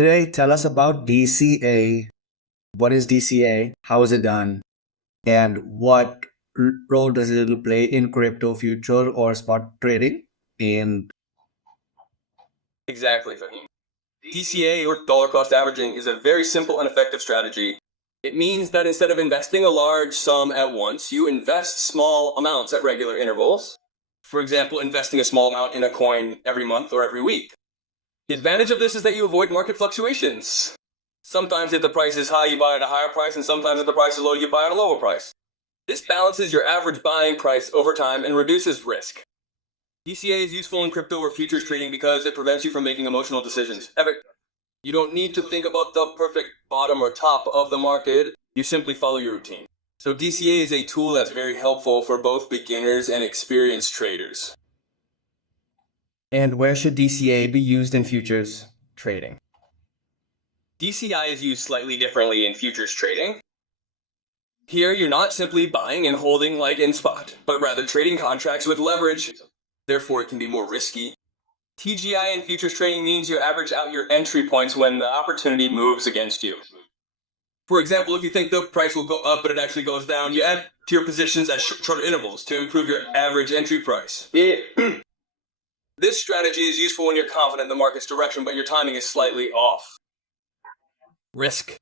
Today, tell us about DCA. What is DCA? How is it done? And what role does it play in crypto future or spot trading? And Exactly, Fahim. DCA, or dollar cost averaging, is a very simple and effective strategy. It means that instead of investing a large sum at once, you invest small amounts at regular intervals. For example, investing a small amount in a coin every month or every week. The advantage of this is that you avoid market fluctuations. Sometimes if the price is high, you buy at a higher price, and sometimes if the price is low, you buy at a lower price. This balances your average buying price over time and reduces risk. DCA is useful in crypto or futures trading because it prevents you from making emotional decisions. You don't need to think about the perfect bottom or top of the market. You simply follow your routine. So DCA is a tool that's very helpful for both beginners and experienced traders. And where should DCA be used in futures trading? DCI is used slightly differently in futures trading. Here, you're not simply buying and holding like in spot, but rather trading contracts with leverage. Therefore, it can be more risky. TGI in futures trading means you average out your entry points when the opportunity moves against you. For example, if you think the price will go up but it actually goes down, you add to your positions at shorter intervals to improve your average entry price. This strategy is useful when you're confident in the market's direction but your timing is slightly off. Risk.